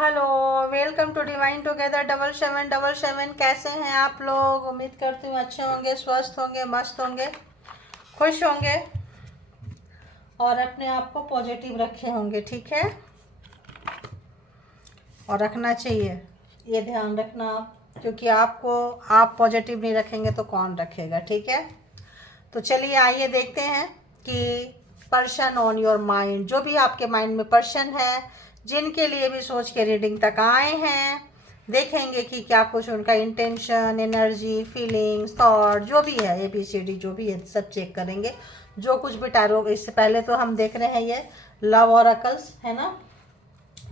Hello, welcome to divine together 7777। कैसे हैं आप लोग? उम्मीद करती हूँ अच्छे होंगे, स्वस्थ होंगे, मस्त होंगे, खुश होंगे और अपने आप को पॉजिटिव रखे होंगे। ठीक है, और रखना चाहिए, ये ध्यान रखना आप, क्योंकि आप पॉजिटिव नहीं रखेंगे तो कौन रखेगा। ठीक है, तो चलिए आइए देखते हैं कि पर्सन ऑन योर माइंड, जो भी आपके माइंड में पर्सन है, जिनके लिए भी सोच के रीडिंग तक आए हैं, देखेंगे कि क्या कुछ उनका इंटेंशन, एनर्जी, फीलिंग्स, थॉट जो भी है, ABCD जो भी है सब चेक करेंगे। जो कुछ भी टैरो, इससे पहले तो हम देख रहे हैं ये लव ऑरेकल्स है ना,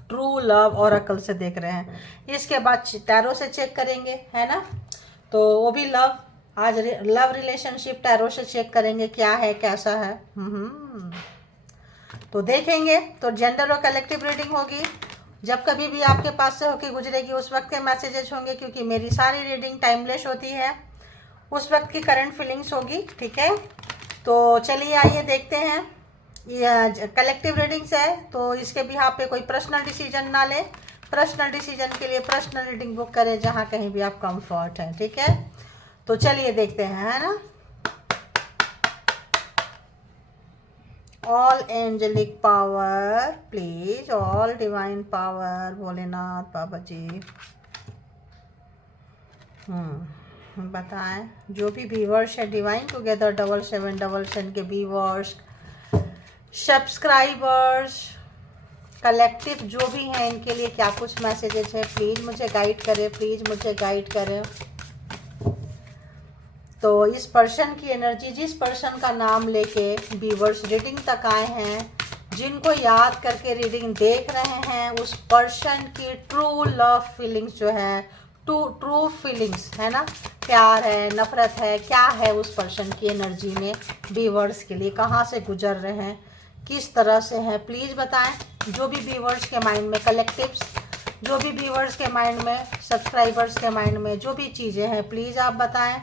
ट्रू लव ऑरेकल से देख रहे हैं। इसके बाद टैरो से चेक करेंगे है ना, तो वो भी लव, आज लव रिलेशनशिप टैरो से चेक करेंगे क्या है, कैसा है। तो देखेंगे। तो जेंडर और कलेक्टिव रीडिंग होगी। जब कभी भी आपके पास से होके गुजरेगी उस वक्त के मैसेजेस होंगे, क्योंकि मेरी सारी रीडिंग टाइमलेस होती है, उस वक्त की करंट फीलिंग्स होगी। ठीक है, तो चलिए आइए देखते हैं। ये कलेक्टिव रीडिंग्स है, तो इसके भी यहाँ पे कोई पर्सनल डिसीजन ना ले। पर्सनल डिसीजन के लिए पर्सनल रीडिंग बुक करें जहाँ कहीं भी आप कंफर्ट हैं। ठीक है, तो चलिए देखते हैं, है ना। All angelic power please, all divine power, Bholenath Baba ji बताएं। जो भी व्यूअर्स है डिवाइन टुगेदर 7777 के व्यूअर्स, सब्सक्राइबर्स, कलेक्टिव जो भी हैं, इनके लिए क्या कुछ मैसेजेस है, प्लीज़ मुझे गाइड करें, प्लीज़ मुझे गाइड करें। तो इस पर्सन की एनर्जी, जिस पर्सन का नाम लेके व्यूअर्स रीडिंग तक आए हैं, जिनको याद करके रीडिंग देख रहे हैं, उस पर्सन की ट्रू लव फीलिंग्स जो है, ट्रू फीलिंग्स है ना, प्यार है, नफरत है, क्या है उस पर्सन की एनर्जी में, व्यूअर्स के लिए कहाँ से गुजर रहे हैं, किस तरह से हैं, प्लीज़ बताएं। जो भी व्यूअर्स के माइंड में, कलेक्टिव्स जो भी व्यूअर्स के माइंड में, सब्सक्राइबर्स के माइंड में जो भी चीज़ें हैं, प्लीज़ आप बताएं।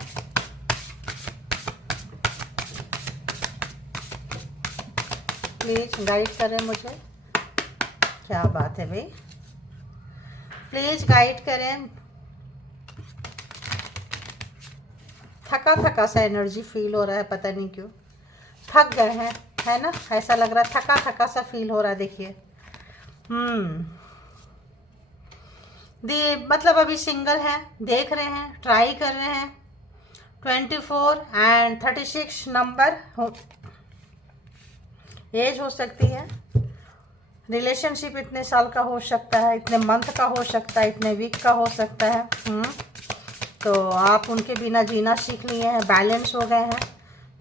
प्लीज़ गाइड करें मुझे। क्या बात है भाई, प्लीज़ गाइड करें। थका थका सा एनर्जी फील हो रहा है, पता नहीं क्यों थक गए हैं, है ना, ऐसा लग रहा है, थका थका सा फील हो रहा है। देखिए मतलब अभी सिंगल हैं, देख रहे हैं, ट्राई कर रहे हैं। 24 एंड 36 नंबर एज हो सकती है। रिलेशनशिप इतने साल का हो सकता है, इतने मंथ का हो सकता है, इतने वीक का हो सकता है। तो आप उनके बिना जीना सीख लिए हैं, बैलेंस हो गए हैं,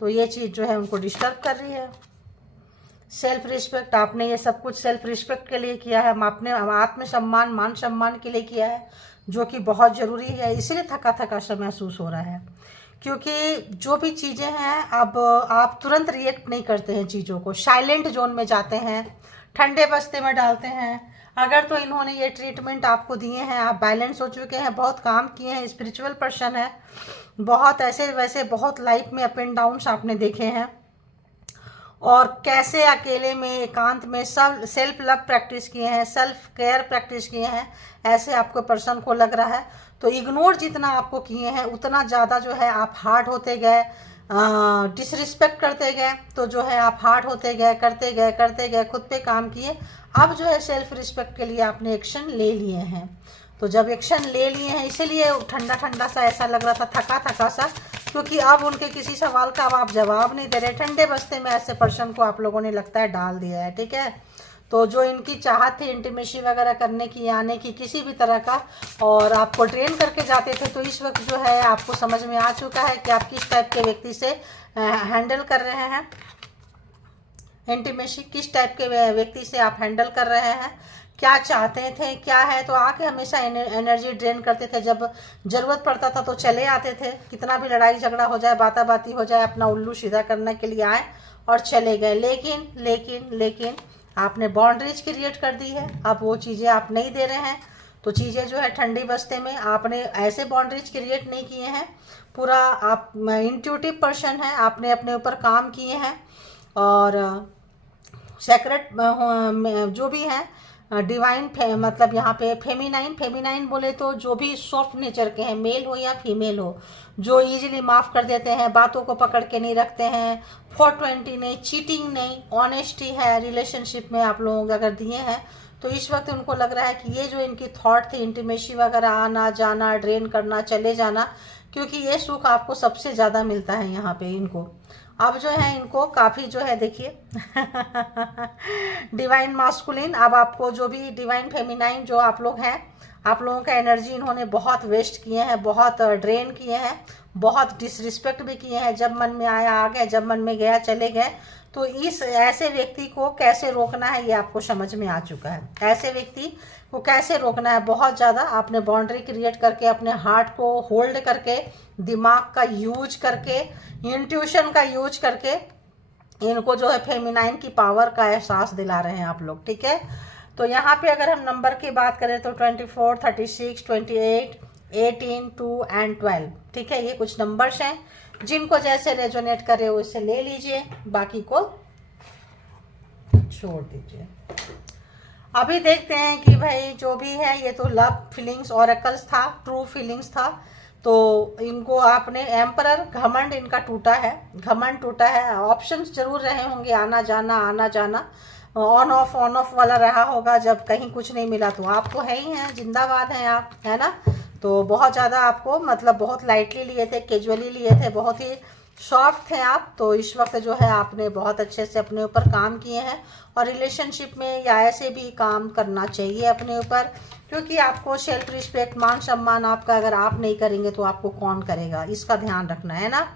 तो ये चीज़ जो है उनको डिस्टर्ब कर रही है। सेल्फ रिस्पेक्ट, आपने ये सब कुछ सेल्फ रिस्पेक्ट के लिए किया है, आपने आत्मसम्मान, मान सम्मान के लिए किया है, जो कि बहुत ज़रूरी है। इसीलिए थका थका सा महसूस हो रहा है, क्योंकि जो भी चीज़ें हैं, अब आप तुरंत रिएक्ट नहीं करते हैं चीज़ों को, साइलेंट जोन में जाते हैं, ठंडे बस्ते में डालते हैं। अगर तो इन्होंने ये ट्रीटमेंट आपको दिए हैं, आप बैलेंस हो चुके हैं, बहुत काम किए हैं, स्पिरिचुअल पर्सन है, बहुत ऐसे वैसे बहुत लाइफ में अप एंड डाउन्स आपने देखे हैं, और कैसे अकेले में, एकांत में सब सेल्फ लव प्रैक्टिस किए हैं, सेल्फ केयर प्रैक्टिस किए हैं, ऐसे आपको पर्सन को लग रहा है। तो इग्नोर जितना आपको किए हैं, उतना ज़्यादा जो है आप हार्ड होते गए, डिसरिस्पेक्ट करते गए, तो जो है आप हार्ड होते गए, करते गए, खुद पे काम किए। अब जो है सेल्फ रिस्पेक्ट के लिए आपने एक्शन ले लिए हैं। तो जब एक्शन ले लिए हैं, इसीलिए ठंडा ठंडा सा ऐसा लग रहा था, थका थका सा, क्योंकि अब उनके किसी सवाल का अब आप जवाब नहीं दे रहे। ठंडे बस्ते में ऐसे पर्सन को आप लोगों ने लगता है डाल दिया है। ठीक है, तो जो इनकी चाहत थी इंटीमेसी वगैरह करने की, आने की, किसी भी तरह का, और आपको ट्रेन करके जाते थे, तो इस वक्त जो है आपको समझ में आ चुका है कि आप किस टाइप के व्यक्ति से हैंडल कर रहे हैं, इंटीमेसी किस टाइप के व्यक्ति से आप हैंडल कर रहे हैं, क्या चाहते थे, क्या है। तो आके हमेशा एनर्जी ड्रेन करते थे, जब ज़रूरत पड़ता था तो चले आते थे, कितना भी लड़ाई झगड़ा हो जाए, बाताबाती हो जाए, अपना उल्लू सीधा करने के लिए आए और चले गए। लेकिन लेकिन लेकिन आपने बाउंड्रीज क्रिएट कर दी है, अब वो चीज़ें आप नहीं दे रहे हैं, तो चीज़ें जो है ठंडी बस्ते में आपने ऐसे बाउंड्रीज क्रिएट नहीं किए हैं। पूरा आप इंट्यूटिव पर्सन है, आपने अपने ऊपर काम किए हैं, और सेक्रेट जो भी हैं डिवाइन मतलब यहाँ पे फेमिनाइन बोले तो जो भी सॉफ्ट नेचर के हैं, मेल हो या फीमेल हो, जो इजीली माफ़ कर देते हैं, बातों को पकड़ के नहीं रखते हैं, 420 नहीं, चीटिंग नहीं, ऑनेस्टी है रिलेशनशिप में आप लोगों के अगर दिए हैं तो इस वक्त उनको लग रहा है कि ये जो इनकी थॉट थी, इंटीमेसी वगैरह, आना जाना, ड्रेन करना, चले जाना, क्योंकि ये सुख आपको सबसे ज़्यादा मिलता है यहाँ पे इनको। अब जो है इनको काफ़ी जो है देखिए डिवाइन मास्कुलिन, अब आपको जो भी डिवाइन फेमिनाइन जो आप लोग हैं, आप लोगों का एनर्जी इन्होंने बहुत वेस्ट किए हैं, बहुत ड्रेन किए हैं, बहुत डिसरिस्पेक्ट भी किए हैं। जब मन में आया आ गए, जब मन में गया चले गए। तो इस ऐसे व्यक्ति को कैसे रोकना है ये आपको समझ में आ चुका है। ऐसे व्यक्ति को कैसे रोकना है, बहुत ज़्यादा आपने बाउंड्री क्रिएट करके, अपने हार्ट को होल्ड करके, दिमाग का यूज करके, इंट्यूशन का यूज करके इनको जो है फेमिनाइन की पावर का एहसास दिला रहे हैं आप लोग, ठीक है। तो यहाँ पे अगर हम नंबर की बात करें तो 24, 36, 28, 18, 2 एंड 12, ठीक है। ये कुछ नंबर्स हैं, जिनको जैसे रेजोनेट करे उसे ले लीजिए, बाकी को छोड़ दीजिए। अभी देखते हैं कि भाई जो भी है, ये तो लव फीलिंग्स ऑरेकल्स था, ट्रू फीलिंग्स था। तो इनको आपने एम्परर, घमंड इनका टूटा है, घमंड टूटा है। ऑप्शंस जरूर रहे होंगे, आना जाना, ऑन ऑफ वाला रहा होगा। जब कहीं कुछ नहीं मिला तो आप तो है ही हैं, जिंदाबाद हैं आप, है ना। तो बहुत ज़्यादा आपको मतलब बहुत लाइटली लिए थे, कैजुअली लिए थे, बहुत ही सॉफ्ट थे आप। तो इस वक्त जो है आपने बहुत अच्छे से अपने ऊपर काम किए हैं, और रिलेशनशिप में या ऐसे भी काम करना चाहिए अपने ऊपर, क्योंकि आपको सेल्फ रिस्पेक्ट, मान सम्मान आपका अगर आप नहीं करेंगे तो आपको कौन करेगा, इसका ध्यान रखना है ना।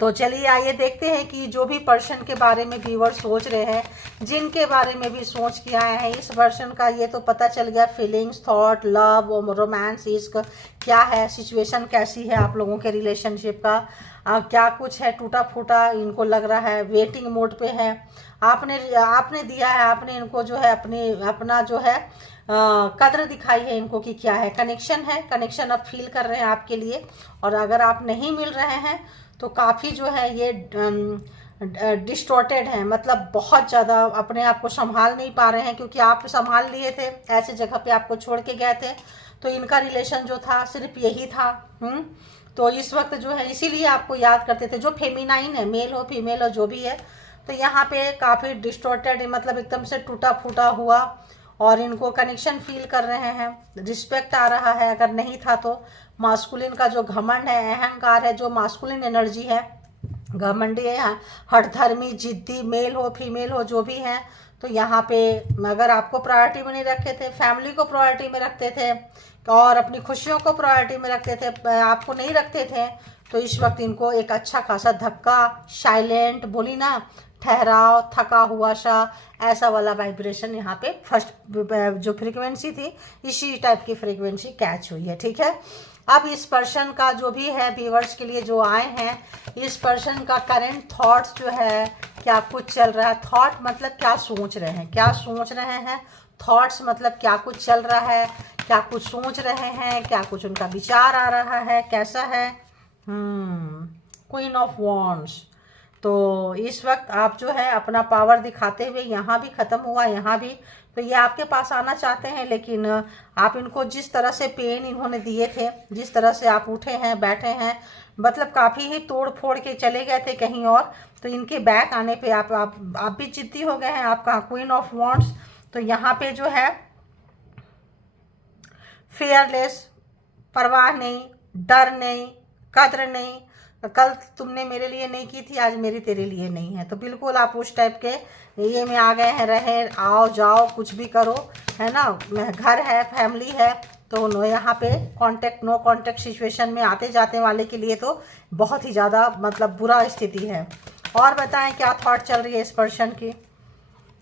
तो चलिए आइए देखते हैं कि जो भी पर्सन के बारे में व्यूअर सोच रहे हैं, जिनके बारे में भी सोच के आए हैं, इस पर्सन का ये तो पता चल गया फीलिंग्स, थॉट, लव, रोमांस, इश्क क्या है, सिचुएशन कैसी है आप लोगों के रिलेशनशिप का, क्या कुछ है, टूटा फूटा इनको लग रहा है, वेटिंग मोड पे है। आपने दिया है, आपने इनको जो है अपना जो है कद्र दिखाई है इनको कि क्या है, कनेक्शन अब फील कर रहे हैं आपके लिए। और अगर आप नहीं मिल रहे हैं तो काफ़ी जो है ये डिस्टॉर्टेड है, मतलब बहुत ज़्यादा अपने आप को संभाल नहीं पा रहे हैं, क्योंकि आप संभाल लिए थे, ऐसे जगह पे आपको छोड़ के गए थे। तो इनका रिलेशन जो था सिर्फ यही था। तो इस वक्त जो है इसीलिए आपको याद करते थे, जो फेमिनाइन है, मेल हो फीमेल हो जो भी है। तो यहाँ पे काफ़ी डिस्टॉर्टेड, मतलब एकदम से टूटा फूटा हुआ, और इनको कनेक्शन फील कर रहे हैं, रिस्पेक्ट आ रहा है अगर नहीं था तो। मास्कुलिन का जो घमंड है, अहंकार है, जो मास्कुलिन एनर्जी है, घमंडी है, हठधर्मी, जिद्दी, मेल हो फीमेल हो जो भी है। तो यहाँ पे अगर आपको प्रायोरिटी में नहीं रखे थे, फैमिली को प्रायोरिटी में रखते थे और अपनी खुशियों को प्रायोरिटी में रखते थे, आपको नहीं रखते थे, तो इस वक्त इनको एक अच्छा खासा धक्का, साइलेंट बोली ना, ठहराव, थका हुआ सा, ऐसा वाला वाइब्रेशन यहाँ पे फर्स्ट जो फ्रीक्वेंसी थी, इसी टाइप की फ्रीक्वेंसी कैच हुई है, ठीक है। अब इस पर्सन का जो भी है व्यूअर्स के लिए जो आए हैं, इस पर्सन का करंट थॉट्स जो है, क्या कुछ चल रहा है। थॉट मतलब क्या सोच रहे हैं, क्या सोच रहे हैं। थॉट्स मतलब क्या कुछ चल रहा है, क्या कुछ सोच रहे हैं, क्या कुछ उनका विचार आ रहा है, कैसा है। Queen of wands. तो इस वक्त आप जो है अपना पावर दिखाते हुए, यहाँ भी ख़त्म हुआ, यहाँ भी, तो ये आपके पास आना चाहते हैं, लेकिन आप इनको जिस तरह से पेन इन्होंने दिए थे, जिस तरह से आप उठे हैं, बैठे हैं, मतलब काफ़ी ही तोड़ फोड़ के चले गए थे कहीं और, तो इनके बैक आने पे आप भी जिद्दी हो गए हैं। आपका क्वीन ऑफ वॉन्ड्स। तो यहाँ पे जो है फेयरलेस, परवाह नहीं, डर नहीं, कद्र नहीं, कल तुमने मेरे लिए नहीं की थी, आज मेरी तेरे लिए नहीं है। तो बिल्कुल आप उस टाइप के ये में आ गए हैं, रहे आओ जाओ कुछ भी करो, है ना। घर है, फैमिली है, तो यहाँ पे नो कांटेक्ट सिचुएशन में आते जाते वाले के लिए तो बहुत ही ज़्यादा मतलब बुरा स्थिति है। और बताएं क्या थॉट चल रही है इस पर्सन की।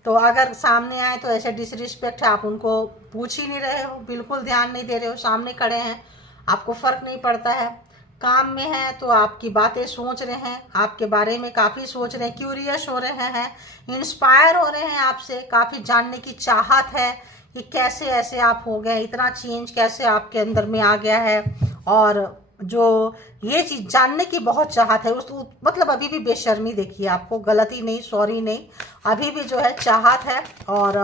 तो अगर सामने आए तो ऐसे डिसरिस्पेक्ट है, आप उनको पूछ ही नहीं रहे हो, बिल्कुल ध्यान नहीं दे रहे हो, सामने खड़े हैं, आपको फ़र्क नहीं पड़ता है। काम में है तो आपकी बातें सोच रहे हैं, आपके बारे में काफ़ी सोच रहे हैं, क्यूरियस हो रहे हैं, इंस्पायर हो रहे हैं आपसे, काफ़ी जानने की चाहत है कि कैसे ऐसे आप हो गए, इतना चेंज कैसे आपके अंदर में आ गया है। और जो ये चीज़ जानने की बहुत चाहत है, उस मतलब अभी भी बेशर्मी देखिए, आपको गलती नहीं, सॉरी नहीं, अभी भी जो है चाहत है। और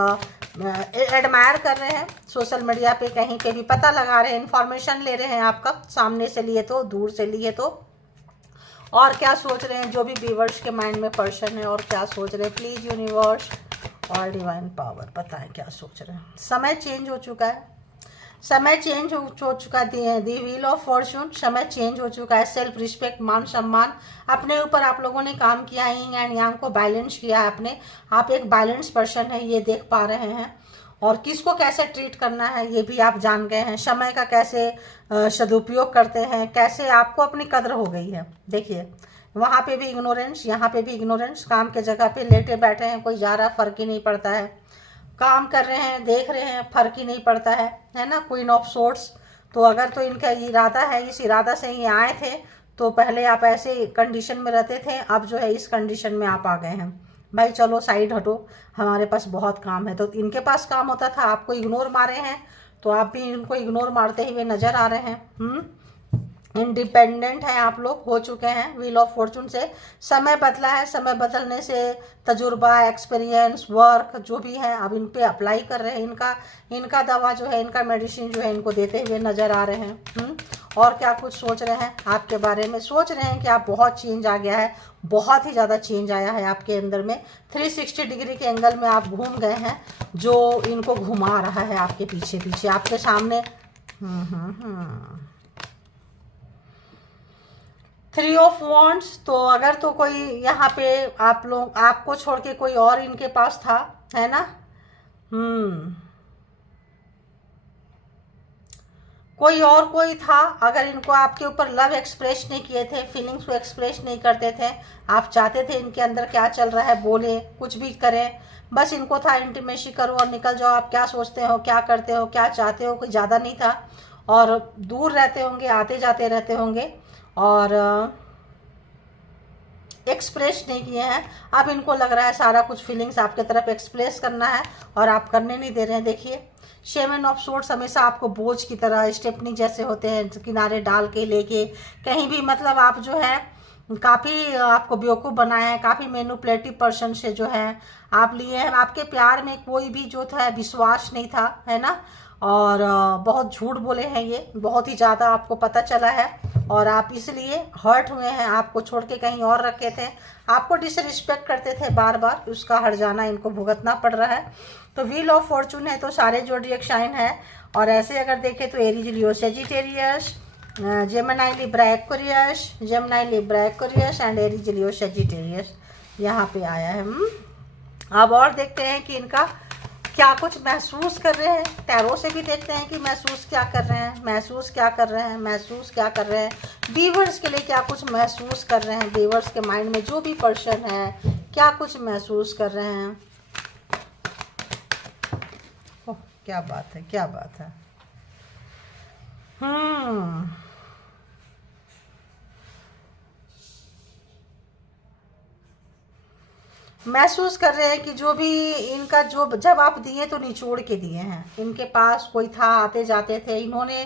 एडमायर कर रहे हैं, सोशल मीडिया पे कहीं पे भी पता लगा रहे हैं, इंफॉर्मेशन ले रहे हैं आपका, सामने से लिए तो दूर से लिए तो। और क्या सोच रहे हैं जो भी व्यूअर्स के माइंड में पर्सन है, और क्या सोच रहे हैं, प्लीज यूनिवर्स और डिवाइन पावर बताएं क्या सोच रहे हैं। समय चेंज हो चुका है, समय चेंज हो चुका है, दी व्हील ऑफ फॉर्चून, समय चेंज हो चुका है। सेल्फ रिस्पेक्ट, मान सम्मान, अपने ऊपर आप लोगों ने काम किया है, यिंग एंड यांग को बैलेंस किया है आपने। आप एक बैलेंस पर्सन है, ये देख पा रहे हैं। और किसको कैसे ट्रीट करना है ये भी आप जान गए हैं। समय का कैसे सदुपयोग करते हैं, कैसे आपको अपनी कद्र हो गई है। देखिए वहाँ पे भी इग्नोरेंस, यहाँ पे भी इग्नोरेंस। काम के जगह पे लेटे बैठे हैं, कोई जा रहा, फर्क ही नहीं पड़ता है। काम कर रहे हैं, देख रहे हैं, फर्क ही नहीं पड़ता है ना। क्वीन ऑफ सोर्ट्स, तो अगर तो इनका इरादा है, इस इरादा से ही आए थे, तो पहले आप ऐसे कंडीशन में रहते थे, अब जो है इस कंडीशन में आप आ गए हैं। भाई चलो साइड हटो, हमारे पास बहुत काम है। तो इनके पास काम होता था, आपको इग्नोर मारे हैं, तो आप भी इनको इग्नोर मारते हुए नजर आ रहे हैं। इंडिपेंडेंट है आप लोग, हो चुके हैं व्हील ऑफ फॉर्चून से। समय बदला है, समय बदलने से तजुर्बा, एक्सपीरियंस, वर्क जो भी है अब इन पे अप्लाई कर रहे हैं। इनका दवा जो है, इनका मेडिसिन जो है इनको देते हुए नजर आ रहे हैं। और क्या कुछ सोच रहे हैं आपके बारे में, सोच रहे हैं कि आप बहुत चेंज आ गया है, बहुत ही ज़्यादा चेंज आया है आपके अंदर में। 360 डिग्री के एंगल में आप घूम गए हैं, जो इनको घुमा रहा है आपके पीछे पीछे आपके सामने। 3 ऑफ वॉन्ड्स, तो अगर तो कोई यहाँ पे आप लोग, आपको छोड़ के कोई और इनके पास था, है ना। कोई था, अगर इनको आपके ऊपर लव एक्सप्रेस नहीं किए थे, फीलिंग्स को एक्सप्रेस नहीं करते थे, आप चाहते थे इनके अंदर क्या चल रहा है बोले, कुछ भी करें, बस इनको था इंटीमेसी करो और निकल जाओ। आप क्या सोचते हो, क्या करते हो, क्या चाहते हो, कोई ज़्यादा नहीं था। और दूर रहते होंगे, आते जाते रहते होंगे, और एक्सप्रेस नहीं किए हैं। अब इनको लग रहा है सारा कुछ फीलिंग्स आपके तरफ एक्सप्रेस करना है, और आप करने नहीं दे रहे हैं। देखिए 7 ऑफ सोर्ट्स हमेशा आपको बोझ की तरह, स्टेपनी जैसे होते हैं, किनारे डाल के लेके कहीं भी, मतलब आप जो है काफ़ी आपको बेवकूफ़ बनाया है, काफ़ी मैनिपुलेटिव पर्सन से जो है आप लिए हैं। आपके प्यार में कोई भी जो था विश्वास नहीं था, है ना। और बहुत झूठ बोले हैं ये, बहुत ही ज़्यादा आपको पता चला है, और आप इसलिए हर्ट हुए हैं। आपको छोड़ के कहीं और रखे थे, आपको डिसरिस्पेक्ट करते थे बार बार, उसका हर जाना इनको भुगतना पड़ रहा है। तो व्हील ऑफ फॉर्चून है, तो सारे ज़ोडिएक साइन है। और ऐसे अगर देखें तो Aries, Leo, Sagittarius, Gemini, Libra, Aquarius, Gemini, Libra, Aquarius and Aries, Leo, Sagittarius यहाँ पे आया है। अब और देखते हैं कि इनका क्या कुछ महसूस कर रहे हैं। टैरो से भी देखते हैं कि महसूस क्या कर रहे हैं, महसूस क्या कर रहे हैं, महसूस क्या कर रहे हैं। व्यूअर्स के लिए क्या कुछ महसूस कर रहे हैं, व्यूअर्स के माइंड में जो भी पर्सन है क्या कुछ महसूस कर रहे हैं। ओह क्या बात है, क्या बात है। महसूस कर रहे हैं कि जो भी इनका जो जब आप दिए तो निचोड़ के दिए हैं। इनके पास कोई था, आते जाते थे, इन्होंने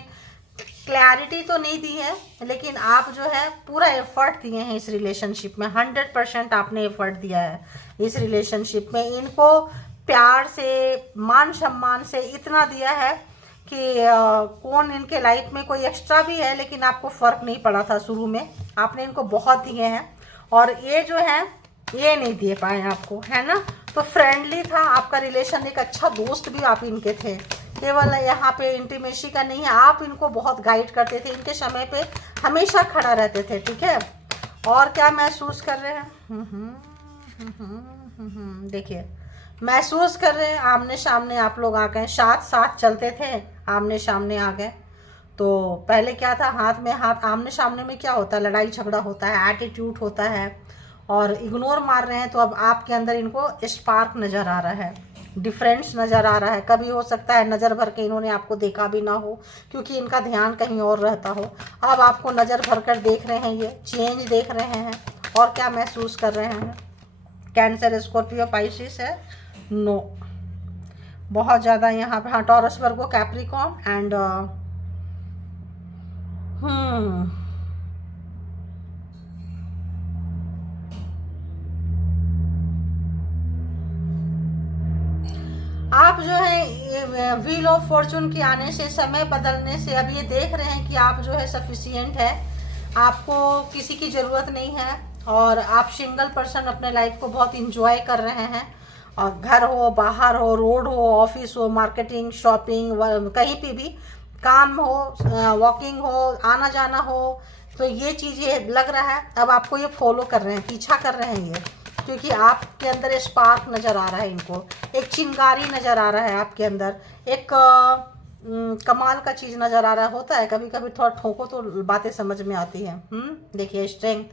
क्लैरिटी तो नहीं दी है, लेकिन आप जो है पूरा एफर्ट दिए हैं इस रिलेशनशिप में। 100% आपने एफर्ट दिया है इस रिलेशनशिप में। इनको प्यार से, मान सम्मान से इतना दिया है कि कौन इनके लाइफ में कोई एक्स्ट्रा भी है, लेकिन आपको फ़र्क नहीं पड़ा था शुरू में। आपने इनको बहुत दिए हैं, और ये जो है ये नहीं दे पाए आपको, है ना। तो फ्रेंडली था आपका रिलेशन, एक अच्छा दोस्त भी आप इनके थे। केवल यहाँ पे इंटीमेसी का नहीं है, आप इनको बहुत गाइड करते थे, इनके समय पे हमेशा खड़ा रहते थे, ठीक है। और क्या महसूस कर रहे हैं, देखिए महसूस कर रहे हैं आमने सामने आप लोग आ गए। साथ साथ चलते थे, आमने सामने आ गए। तो पहले क्या था, हाथ में हाथ, आमने सामने में क्या होता है, लड़ाई झगड़ा होता है, एटीट्यूड होता है, और इग्नोर मार रहे हैं। तो अब आपके अंदर इनको स्पार्क नज़र आ रहा है, डिफरेंस नज़र आ रहा है। कभी हो सकता है नज़र भर के इन्होंने आपको देखा भी ना हो, क्योंकि इनका ध्यान कहीं और रहता हो। अब आपको नज़र भर कर देख रहे हैं, ये चेंज देख रहे हैं। और क्या महसूस कर रहे हैं, कैंसर, स्कॉर्पियो, पाइसिस है, नो, बहुत ज़्यादा यहाँ पे। हाँ, टॉरस, वर्गो, कैप्रिकॉर्न एंड आप जो व्हील ऑफ फॉर्चून के आने से, समय बदलने से अब ये देख रहे हैं कि आप जो है सफिशिएंट है, आपको किसी की ज़रूरत नहीं है और आप सिंगल पर्सन अपने लाइफ को बहुत इंजॉय कर रहे हैं। और घर हो, बाहर हो, रोड हो, ऑफिस हो, मार्केटिंग, शॉपिंग, कहीं पे भी काम हो, वॉकिंग हो, आना जाना हो, तो ये चीज़ें लग रहा है अब आपको ये फॉलो कर रहे हैं, पीछा कर रहे हैं ये, क्योंकि आपके अंदर स्पार्क नज़र आ रहा है इनको, एक चिंगारी नज़र आ रहा है आपके अंदर, एक कमाल का चीज़ नज़र आ रहा होता है। कभी कभी थोड़ा ठोको तो बातें समझ में आती हैं। देखिए स्ट्रेंथ,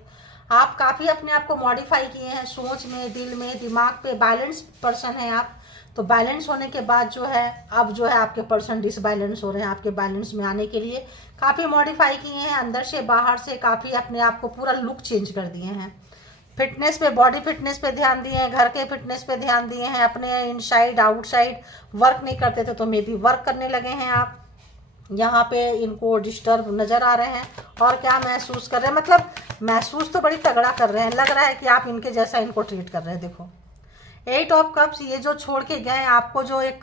आप काफ़ी अपने आप को मॉडिफाई किए हैं, सोच में, दिल में, दिमाग पे बैलेंस पर्सन हैं आप। तो बैलेंस होने के बाद जो है अब जो है आपके पर्सन डिसबैलेंस हो रहे हैं, आपके बैलेंस में आने के लिए काफ़ी मॉडिफाई किए हैं, अंदर से बाहर से काफ़ी अपने आप को पूरा लुक चेंज कर दिए हैं। फिटनेस पे, बॉडी फिटनेस पे ध्यान दिए हैं, घर के फिटनेस पे ध्यान दिए हैं, अपने इनसाइड आउटसाइड वर्क नहीं करते थे तो मे बी वर्क करने लगे हैं आप। यहाँ पे इनको डिस्टर्ब नज़र आ रहे हैं और क्या महसूस कर रहे हैं, मतलब महसूस तो बड़ी तगड़ा कर रहे हैं, लग रहा है कि आप इनके जैसा इनको ट्रीट कर रहे हैं। देखो 8 ऑफ कप्स, ये जो छोड़ के गए आपको, जो एक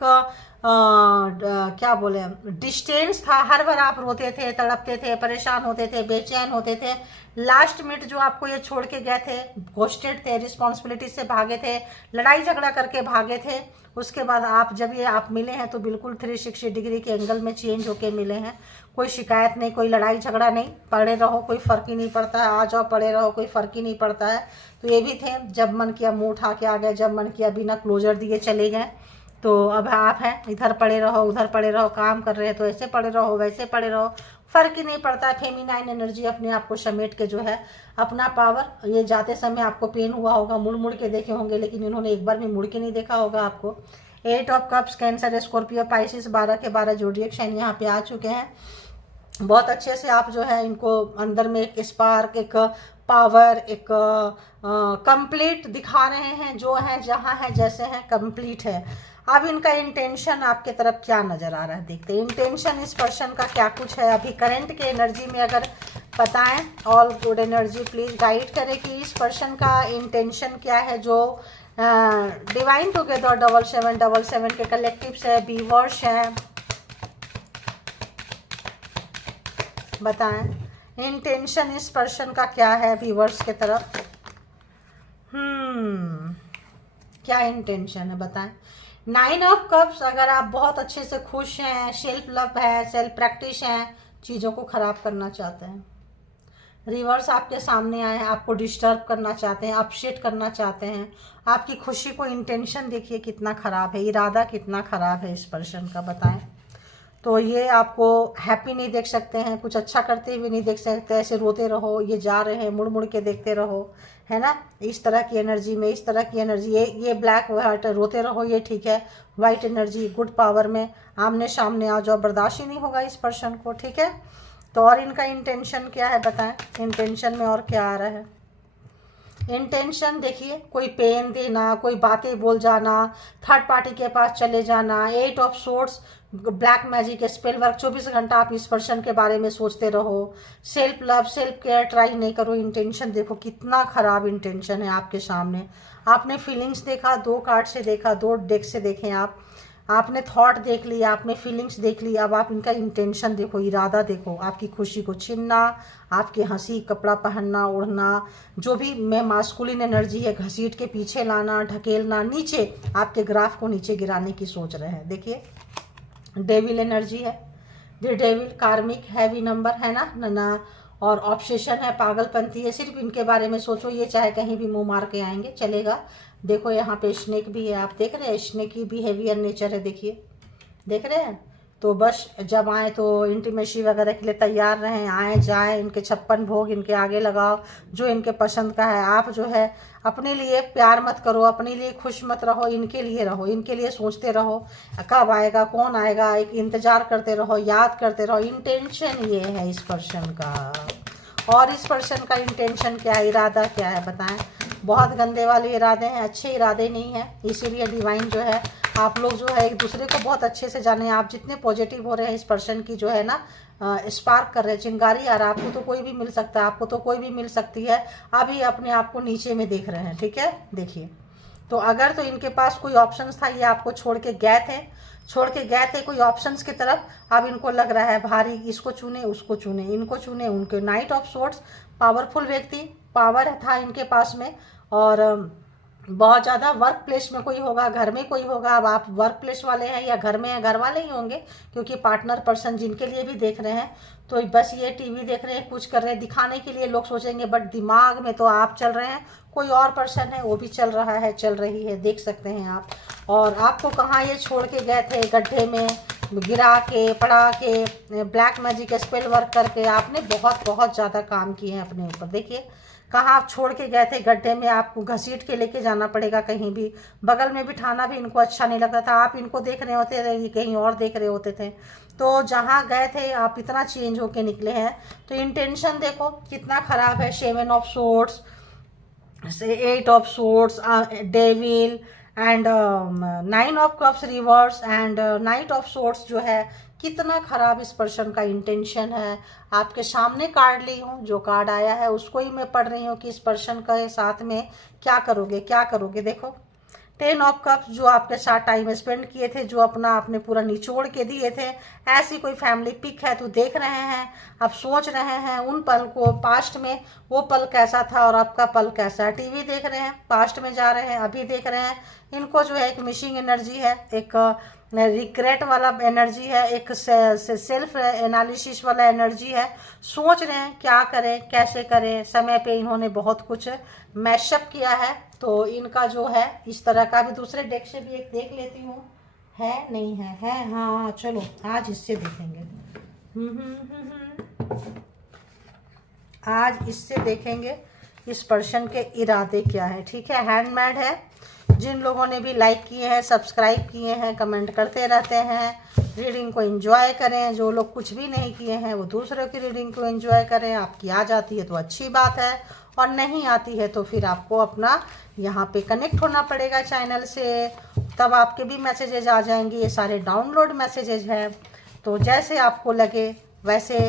क्या बोले डिस्टेंस था, हर बार आप रोते थे, तड़पते थे, परेशान होते थे, बेचैन होते थे, लास्ट मिनट जो आपको ये छोड़ के गए थे, घोस्टेड थे, रिस्पॉन्सिबिलिटी से भागे थे, लड़ाई झगड़ा करके भागे थे, उसके बाद आप जब ये आप मिले हैं तो बिल्कुल 360 डिग्री के एंगल में चेंज होके मिले हैं। कोई शिकायत नहीं, कोई लड़ाई झगड़ा नहीं, पड़े रहो कोई फ़र्क ही नहीं पड़ता है, आ जाओ पड़े रहो कोई फ़र्क ही नहीं पड़ता है। तो ये भी थे, जब मन किया मुंह उठा के आ गए, जब मन किया बिना क्लोजर दिए चले गए। तो अब आप हैं, इधर पड़े रहो उधर पड़े रहो, काम कर रहे हैं तो ऐसे पड़े रहो वैसे पड़े रहो, फ़र्क ही नहीं पड़ता है। फेमिनाइन एनर्जी अपने आप को समेट के जो है अपना पावर, ये जाते समय आपको पेन हुआ होगा, मुड़ मुड़ के देखे होंगे, लेकिन इन्होंने एक बार भी मुड़ के नहीं देखा होगा आपको। 8 of cups, cancer, Scorpio, Pisces, 12 के 12 जोडिएक साइन यहाँ पे आ चुके हैं। बहुत अच्छे से आप जो है इनको अंदर में एक स्पार्क, एक पावर, एक कंप्लीट दिखा रहे हैं, जो है जहाँ है जैसे हैं कंप्लीट है। अब इनका इंटेंशन आपके तरफ क्या नज़र आ रहा है, देखते हैं इंटेंशन इस पर्सन का क्या कुछ है अभी करंट के एनर्जी में। अगर बताएं, all good energy please guide करें कि इस पर्सन का इंटेंशन क्या है। जो डिवाइन टुगेदर 7777 के कलेक्टिव्स है, बीवर्स है, बताएं इंटेंशन इस पर्सन का क्या है व्यूअर्स के तरफ। क्या इंटेंशन है बताएं। 9 ऑफ कप्स, अगर आप बहुत अच्छे से खुश हैं, सेल्फ लव है, सेल्फ प्रैक्टिस है, चीज़ों को ख़राब करना चाहते हैं, रिवर्स आपके सामने आए हैं, आपको डिस्टर्ब करना चाहते हैं, अपसेट करना चाहते हैं, आपकी खुशी को इंटेंशन देखिए कितना ख़राब है, इरादा कितना ख़राब है इस पर्सन का, बताएं। तो ये आपको हैप्पी नहीं देख सकते हैं, कुछ अच्छा करते हुए नहीं देख सकते, ऐसे रोते रहो, ये जा रहे हैं मुड़ मुड़ के देखते रहो, है ना, इस तरह की एनर्जी में, इस तरह की एनर्जी, ये ब्लैक वाइट रोते रहो, ये ठीक है। वाइट एनर्जी गुड पावर में आमने सामने आ जाओ, बर्दाश्त ही नहीं होगा इस पर्सन को, ठीक है। तो और इनका इंटेंशन क्या है बताएं, इंटेंशन में और क्या आ रहा है। इंटेंशन देखिए, कोई पेन देना, कोई बातें बोल जाना, थर्ड पार्टी के पास चले जाना, 8 of swords, black magic, spell work, 24 घंटा आप इस पर्सन के बारे में सोचते रहो, self love, self care try नहीं करो। इंटेंशन देखो कितना खराब इंटेंशन है आपके सामने। आपने फीलिंग्स देखा, 2 कार्ड से देखा, 2 डेक से देखें आपने थॉट देख लिया, आपने फीलिंग्स देख ली, अब आप इनका इंटेंशन देखो, इरादा देखो, आपकी खुशी को छीनना, आपकी हंसी, कपड़ा पहनना, ओढ़ना, जो भी में मास्कुलिन एनर्जी है, घसीट के पीछे लाना, ढकेलना, नीचे आपके ग्राफ को नीचे गिराने की सोच रहे हैं। देखिए डेविल एनर्जी है, द डेविल कार्मिक हैवी नंबर है ना, और ऑब्सेशन है, पागलपंती है, सिर्फ इनके बारे में सोचो, ये चाहे कहीं भी मुंह मार के आएंगे चलेगा। देखो यहाँ पे स्नेक भी है, आप देख रहे हैं, स्नेक की बिहेवियर नेचर है, देखिए देख रहे हैं। तो बस जब आए तो इंटीमेसी वगैरह के लिए तैयार रहें, आए जाए, इनके 56 भोग इनके आगे लगाओ, जो इनके पसंद का है। आप जो है अपने लिए प्यार मत करो, अपने लिए खुश मत रहो, इनके लिए रहो, इनके लिए सोचते रहो, कब आएगा, कौन आएगा, एक इंतजार करते रहो, याद करते रहो। इंटेंशन ये है इस पर्सन का, और इस पर्सन का इंटेंशन क्या है, इरादा क्या है बताएं। बहुत गंदे वाले इरादे हैं, अच्छे इरादे नहीं हैं, इसीलिए डिवाइन जो है आप लोग जो है एक दूसरे को बहुत अच्छे से जाने। आप जितने पॉजिटिव हो रहे हैं इस पर्सन की जो है ना स्पार्क कर रहे हैं, चिंगारी आ रहा है, आपको तो कोई भी मिल सकता है, आपको तो कोई भी मिल सकती है। अभी अपने आप को नीचे में देख रहे हैं, ठीक है। देखिए तो अगर तो इनके पास कोई ऑप्शंस था, ये आपको छोड़ के गए थे, छोड़ के गए थे कोई ऑप्शंस की तरफ, अब इनको लग रहा है भारी, इसको चुने उसको चुने, इनको चुने उनके। नाइट ऑफ सोर्ट्स, पावरफुल व्यक्ति, पावर था इनके पास में, और बहुत ज़्यादा वर्क प्लेस में कोई होगा, घर में कोई होगा। अब आप वर्क प्लेस वाले हैं या घर में हैं, घर वाले ही होंगे, क्योंकि पार्टनर पर्सन जिनके लिए भी देख रहे हैं तो बस ये टीवी देख रहे हैं, कुछ कर रहे हैं दिखाने के लिए लोग सोचेंगे, बट दिमाग में तो आप चल रहे हैं, कोई और पर्सन है वो भी चल रहा है, चल रही है, देख सकते हैं आप। और आपको कहाँ ये छोड़ के गए थे, गड्ढे में गिरा के, पड़ा के, ब्लैक मैजिक स्पेल वर्क करके आपने बहुत बहुत ज़्यादा काम किए हैं अपने ऊपर। देखिए कहाँ आप छोड़ के गए थे, गड्ढे में, आपको घसीट के लेके जाना पड़ेगा कहीं भी, बगल में बिठाना भी इनको अच्छा नहीं लगता था, आप इनको देख रहे होते थे, ये कहीं और देख रहे होते थे। तो जहाँ गए थे आप इतना चेंज होके निकले हैं, तो इंटेंशन देखो कितना खराब है। 7 of swords, 8 of swords, devil and 9 of cups reverse and night of swords, जो है कितना खराब इस पर्सन का इंटेंशन है। आपके सामने कार्ड ली हूँ, जो कार्ड आया है उसको ही मैं पढ़ रही हूँ कि इस पर्सन के साथ में क्या करोगे, क्या करोगे। देखो 10 ऑफ कप्स, जो आपके साथ टाइम स्पेंड किए थे, जो अपना आपने पूरा निचोड़ के दिए थे, ऐसी कोई फैमिली पिक है तो देख रहे हैं, अब सोच रहे हैं उन पल को, पास्ट में वो पल कैसा था और आपका पल कैसा है। टीवी देख रहे हैं, पास्ट में जा रहे हैं, अभी देख रहे हैं। इनको जो है एक मिसिंग एनर्जी है, एक रिग्रेट वाला एनर्जी है, एक सेल्फ एनालिसिस वाला एनर्जी है। सोच रहे हैं क्या करें, कैसे करें। समय पे इन्होंने बहुत कुछ मैशअप किया है, तो इनका जो है इस तरह का। भी दूसरे डेक से भी एक देख लेती हूँ, है नहीं है हाँ चलो आज इससे देखेंगे। आज इससे देखेंगे इस पर्सन के इरादे क्या है। ठीक है, हैंडमेड है। जिन लोगों ने भी लाइक किए हैं, सब्सक्राइब किए हैं, कमेंट करते रहते हैं, रीडिंग को एंजॉय करें। जो लोग कुछ भी नहीं किए हैं वो दूसरों की रीडिंग को एंजॉय करें। आपकी आ जाती है तो अच्छी बात है, और नहीं आती है तो फिर आपको अपना यहाँ पे कनेक्ट होना पड़ेगा चैनल से, तब आपके भी मैसेजेज आ जाएंगे। ये सारे डाउनलोड मैसेजेज हैं, तो जैसे आपको लगे वैसे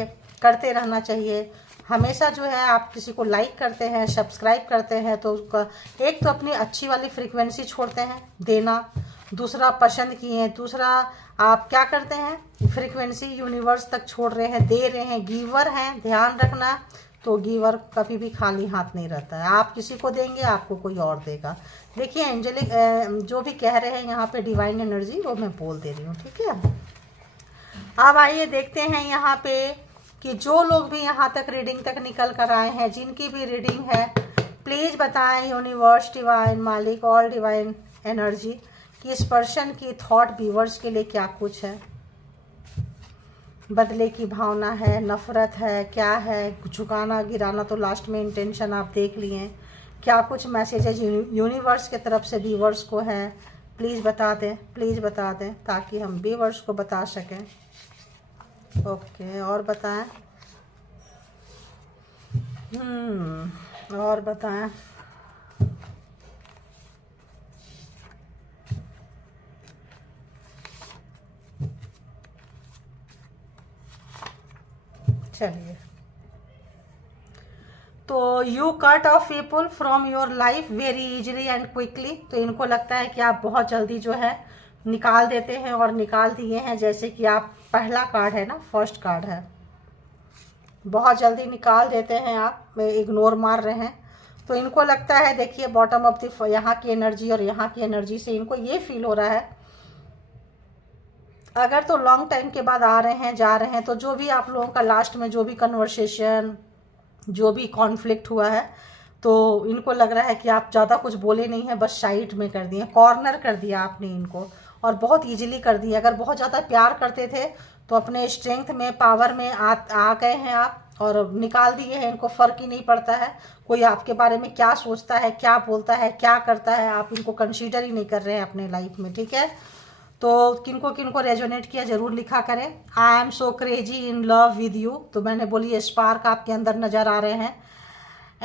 करते रहना चाहिए। हमेशा जो है आप किसी को लाइक करते हैं, सब्सक्राइब करते हैं, तो उसका एक तो अपनी अच्छी वाली फ्रीक्वेंसी छोड़ते हैं देना, दूसरा पसंद किए, दूसरा आप क्या करते हैं, फ्रीक्वेंसी यूनिवर्स तक छोड़ रहे हैं, दे रहे हैं, गिवर हैं। ध्यान रखना, तो गिवर कभी भी खाली हाथ नहीं रहता है। आप किसी को देंगे, आपको कोई और देगा। देखिए एंजेलिक जो भी कह रहे हैं यहाँ पे, डिवाइन एनर्जी, वो मैं बोल दे रही हूँ। ठीक है, अब आइए देखते हैं यहाँ पे कि जो लोग भी यहाँ तक रीडिंग तक निकल कर आए हैं, जिनकी भी रीडिंग है, प्लीज़ बताएं यूनिवर्स, डिवाइन, मालिक, ऑल डिवाइन एनर्जी, कि इस पर्सन की थॉट व्यूअर्स के लिए क्या कुछ है। बदले की भावना है, नफरत है, क्या है, झुकाना गिराना, तो लास्ट में इंटेंशन आप देख लिए। क्या कुछ मैसेजेज यूनिवर्स के तरफ से व्यूअर्स को है, प्लीज़ बता दें, प्लीज़ बता दें, ताकि हम व्यूअर्स को बता सकें। ओके, और बताएं। और बताएं। चलिए, तो you cut off people from your life very easily and quickly. तो इनको लगता है कि आप बहुत जल्दी जो है निकाल देते हैं, और निकाल दिए हैं। जैसे कि आप, पहला कार्ड है ना, फर्स्ट कार्ड है, बहुत जल्दी निकाल देते हैं आप, इग्नोर मार रहे हैं। तो इनको लगता है, देखिए बॉटम ऑफ द, यहाँ की एनर्जी और यहाँ की एनर्जी से इनको ये फील हो रहा है, अगर तो लॉन्ग टाइम के बाद आ रहे हैं, जा रहे हैं, तो जो भी आप लोगों का लास्ट में जो भी कन्वर्सेशन, जो भी कॉन्फ्लिक्ट हुआ है, तो इनको लग रहा है कि आप ज़्यादा कुछ बोले नहीं हैं, बस साइड में कर दिए, कॉर्नर कर दिया आपने इनको, और बहुत इजीली कर दिया। अगर बहुत ज़्यादा प्यार करते थे तो अपने स्ट्रेंथ में, पावर में आ गए हैं आप, और निकाल दिए हैं। इनको फ़र्क ही नहीं पड़ता है कोई आपके बारे में क्या सोचता है, क्या बोलता है, क्या करता है, आप इनको कंसीडर ही नहीं कर रहे हैं अपने लाइफ में। ठीक है, तो किनको किनको रेजोनेट किया ज़रूर लिखा करें। I am so crazy in love with you, तो मैंने बोली स्पार्क आपके अंदर नज़र आ रहे हैं।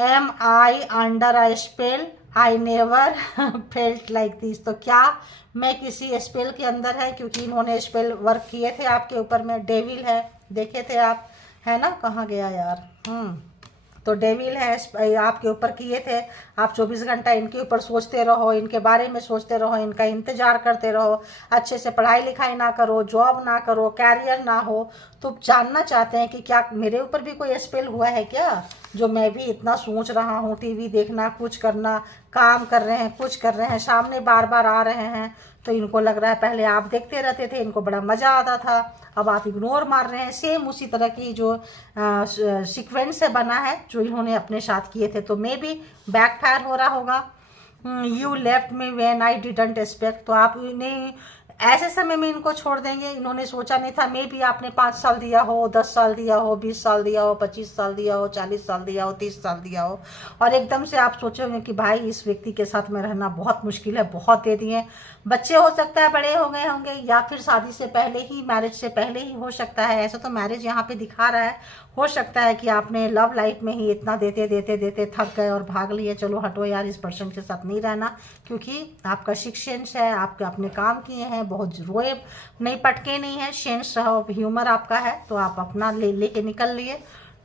Am I under a spell, I never felt like this, तो क्या मैं किसी स्पेल के अंदर है, क्योंकि इन्होंने स्पेल वर्क किए थे आपके ऊपर में। डेविल है, देखे थे आप, है ना, कहाँ गया यार। तो डेविल है आपके ऊपर किए थे। आप 24 घंटा इनके ऊपर सोचते रहो, इनके बारे में सोचते रहो, इनका इंतजार करते रहो, अच्छे से पढ़ाई लिखाई ना करो, जॉब ना करो, कैरियर ना हो। तो जानना चाहते हैं कि क्या मेरे ऊपर भी कोई स्पेल हुआ है क्या, जो मैं भी इतना सोच रहा हूँ, टीवी देखना, कुछ करना, काम कर रहे हैं, कुछ कर रहे हैं, सामने बार बार आ रहे हैं। तो इनको लग रहा है पहले आप देखते रहते थे, इनको बड़ा मज़ा आता था, अब आप इग्नोर मार रहे हैं। सेम उसी तरह की जो सीक्वेंस से बना है जो इन्होंने अपने साथ किए थे। तो मे बी बैकफायर हो रहा होगा। You left me when I didn't expect. तो आप इन्हें ऐसे समय में इनको छोड़ देंगे, इन्होंने सोचा नहीं था। मे बी आपने 5 साल दिया हो, 10 साल दिया हो, 20 साल दिया हो, 25 साल दिया हो, 40 साल दिया हो, 30 साल दिया हो, और एकदम से आप सोचोगे कि भाई इस व्यक्ति के साथ में रहना बहुत मुश्किल है, बहुत दे दिए। बच्चे हो सकता है बड़े हो गए होंगे, या फिर शादी से पहले ही, मैरिज से पहले ही हो सकता है। ऐसा तो मैरिज यहाँ पे दिखा रहा है। हो सकता है कि आपने लव लाइफ में ही इतना देते देते देते थक गए और भाग लिए, चलो हटो यार, इस पर्सन के साथ नहीं रहना, क्योंकि आपका सिक्स सेंस है, आपके अपने काम किए हैं, बहुत रोए नहीं, पटके नहीं है, सेंस ऑफ ह्यूमर आपका है, तो आप अपना लेके निकल लिए।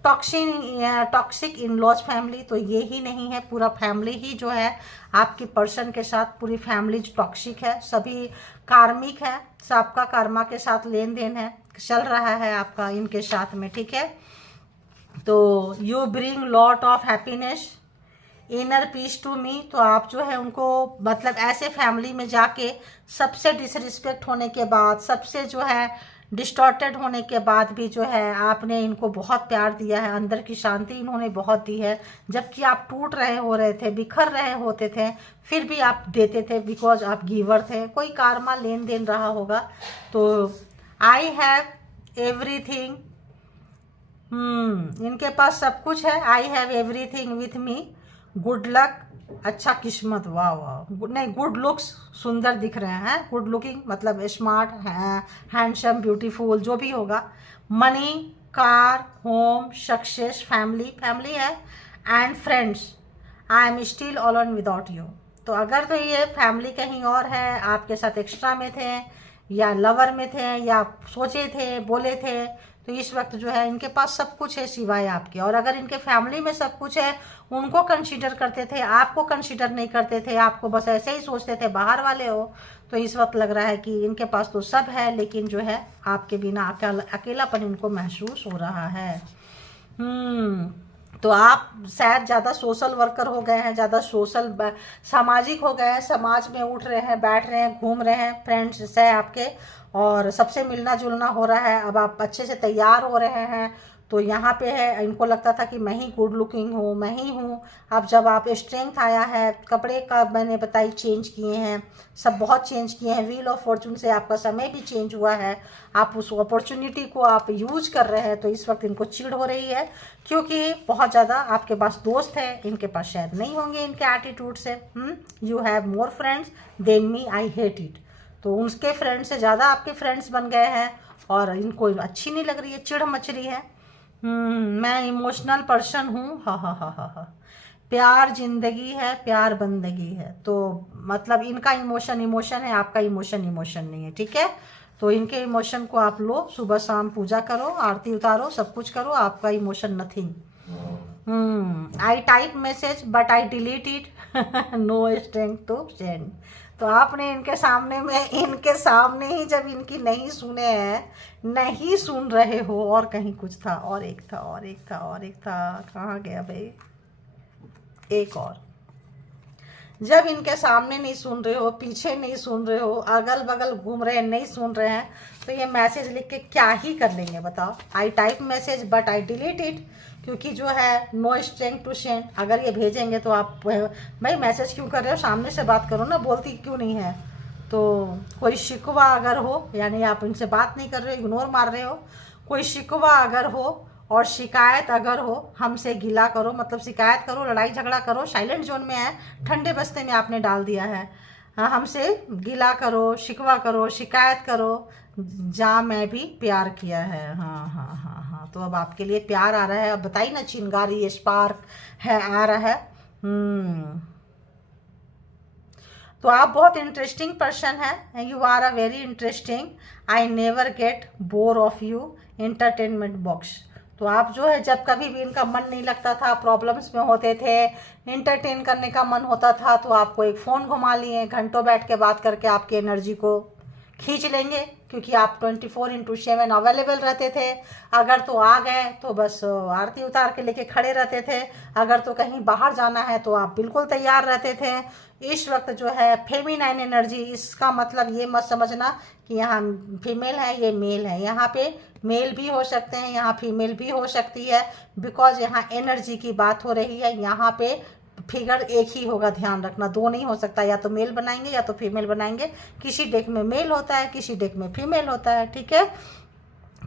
टॉक्सिक इन लॉज फैमिली, तो ये ही नहीं है, पूरा फैमिली ही जो है आपके पर्सन के साथ, पूरी फैमिली टॉक्सिक है, सभी कार्मिक है, सबका कर्मा के साथ लेन देन है, चल रहा है आपका इनके साथ में, ठीक है। तो you bring lot of happiness inner peace to me. तो आप जो है उनको, मतलब ऐसे फैमिली में जाके सबसे डिसरिस्पेक्ट होने के बाद, सबसे जो है डिस्टॉर्टेड होने के बाद भी जो है आपने इनको बहुत प्यार दिया है, अंदर की शांति इन्होंने बहुत दी है, जबकि आप टूट रहे थे, बिखर रहे होते थे, फिर भी आप देते थे, बिकॉज आप गिवर थे। कोई कार्मा लेन देन रहा होगा। तो आई हैव एवरीथिंग, इनके पास सब कुछ है। I have everything with me, good luck, अच्छा किस्मत, वाह वाह, नहीं गुड लुक्स, सुंदर दिख रहे हैं, गुड लुकिंग मतलब स्मार्ट, हैंडसम, ब्यूटीफुल, जो भी होगा। Money, car, home, success, family, family है, and friends, I am still alone without you. तो अगर तो ये फैमिली कहीं और है, आपके साथ एक्स्ट्रा में थे, या लवर में थे, या सोचे थे, बोले थे, तो इस वक्त जो है इनके पास सब कुछ है सिवाय आपके। और अगर इनके फैमिली में सब कुछ है, उनको कंसीडर करते थे, आपको कंसीडर नहीं करते थे, आपको बस ऐसे ही सोचते थे बाहर वाले हो। तो इस वक्त लग रहा है कि इनके पास तो सब है, लेकिन जो है आपके बिना अकेलापन इनको महसूस हो रहा है। तो आप शायद ज़्यादा सोशल वर्कर हो गए हैं, ज़्यादा सामाजिक हो गए हैं, समाज में उठ रहे हैं, बैठ रहे हैं, घूम रहे हैं, फ्रेंड्स है आपके, और सबसे मिलना जुलना हो रहा है। अब आप अच्छे से तैयार हो रहे हैं। तो यहाँ पे है, इनको लगता था कि मैं ही गुड लुकिंग हूँ, मैं ही हूँ। अब जब आप स्ट्रेंथ आया है, कपड़े का मैंने बताई चेंज किए हैं, सब बहुत चेंज किए हैं, व्हील ऑफ फॉर्चून से आपका समय भी चेंज हुआ है, आप उस अपॉर्चुनिटी को आप यूज कर रहे हैं। तो इस वक्त इनको चिढ़ हो रही है, क्योंकि बहुत ज़्यादा आपके पास दोस्त है, इनके पास शायद नहीं होंगे इनके एटीट्यूड से। You have more friends than me, I hate it. तो उनके फ्रेंड से ज़्यादा आपके फ्रेंड्स बन गए हैं, और इनको अच्छी नहीं लग रही है, चिढ़ मच रही है। मैं इमोशनल पर्सन हूँ, हा। प्यार जिंदगी है, प्यार बंदगी है। तो मतलब इनका इमोशन है, आपका इमोशन नहीं है, ठीक है। तो इनके इमोशन को आप लो, सुबह शाम पूजा करो, आरती उतारो, सब कुछ करो, आपका emotion nothing. I type message but I delete it, no strength to send. तो आपने इनके सामने ही जब इनकी नहीं सुने हैं, नहीं सुन रहे हो, और कहीं कुछ था, और एक था, कहाँ गया भाई, एक और। जब इनके सामने नहीं सुन रहे हो, पीछे नहीं सुन रहे हो, अगल बगल घूम रहे हैं, नहीं सुन रहे हैं, तो ये मैसेज लिख के क्या ही कर लेंगे बताओ। आई type message but I delete it, क्योंकि जो है नो स्ट्रेंथ टू सेंड। अगर ये भेजेंगे तो आप भाई मैसेज क्यों कर रहे हो, सामने से बात करो ना, बोलती क्यों नहीं है। तो कोई शिकवा अगर हो, यानी आप इनसे बात नहीं कर रहे हो, इग्नोर मार रहे हो, कोई शिकवा अगर हो और शिकायत अगर हो, हमसे गिला करो, मतलब शिकायत करो, लड़ाई झगड़ा करो, साइलेंट जोन में है, ठंडे बस्ते में आपने डाल दिया है। हाँ, हमसे गिला करो, शिकवा करो, शिकायत करो, जहाँ मैं भी प्यार किया है। हाँ। तो अब आपके लिए प्यार आ रहा है। अब बताइए ना, चिंगारी स्पार्क है, आ रहा है। तो आप बहुत इंटरेस्टिंग पर्सन है, you are a very interesting, I never get bore of you, entertainment box. तो आप जो है जब कभी भी इनका मन नहीं लगता था, प्रॉब्लम्स में होते थे, इंटरटेन करने का मन होता था, तो आपको एक फ़ोन घुमा लिए, घंटों बैठ के बात करके आपकी एनर्जी को खींच लेंगे, क्योंकि आप 24/7 अवेलेबल रहते थे। अगर तो आ गए तो बस आरती उतार के लेके खड़े रहते थे, अगर तो कहीं बाहर जाना है तो आप बिल्कुल तैयार रहते थे। इस वक्त जो है फेमिनाइन एनर्जी, इसका मतलब ये मत समझना कि यहाँ फीमेल है ये मेल है, यहाँ पे मेल भी हो सकते हैं, यहाँ फीमेल भी हो सकती है, बिकॉज यहाँ एनर्जी की बात हो रही है। यहाँ पे फिगर एक ही होगा, ध्यान रखना, दो नहीं हो सकता, या तो मेल बनाएंगे या तो फीमेल बनाएंगे। किसी डेक में मेल होता है, किसी डेक में फीमेल होता है, ठीक है।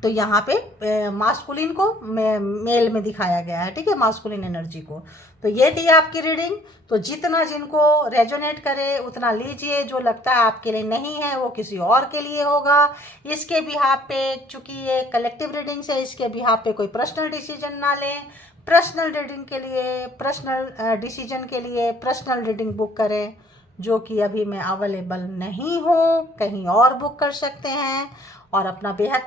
तो यहाँ पे मास्कुलिन को मेल में दिखाया गया है, ठीक है, मास्कुलिन एनर्जी को। तो ये थी आपकी रीडिंग। तो जितना जिनको रेजोनेट करे उतना लीजिए, जो लगता है आपके लिए नहीं है वो किसी और के लिए होगा। इसके बिहाफ पे, चूंकि ये कलेक्टिव रीडिंग है, इसके बिहाफ पे कोई पर्सनल डिसीजन ना लें। पर्सनल रीडिंग के लिए, पर्सनल डिसीजन के लिए पर्सनल रीडिंग बुक करें, जो कि अभी मैं अवेलेबल नहीं हूँ, कहीं और बुक कर सकते हैं। और अपना बेहद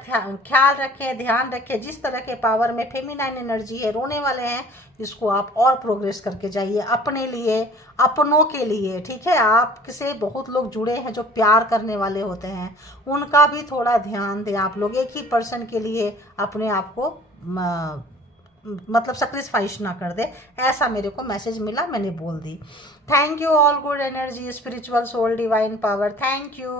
ख्याल रखें, ध्यान रखें। जिस तरह के पावर में फेमिनाइन एनर्जी है, रोने वाले हैं, इसको आप और प्रोग्रेस करके जाइए अपने लिए, अपनों के लिए, ठीक है। आपसे बहुत लोग जुड़े हैं जो प्यार करने वाले होते हैं, उनका भी थोड़ा ध्यान दें आप लोग। एक ही पर्सन के लिए अपने आप को मतलब सेक्रीफाइस ना कर दे, ऐसा मेरे को मैसेज मिला, मैंने बोल दी। Thank you all good energy, spiritual soul, divine power, thank you.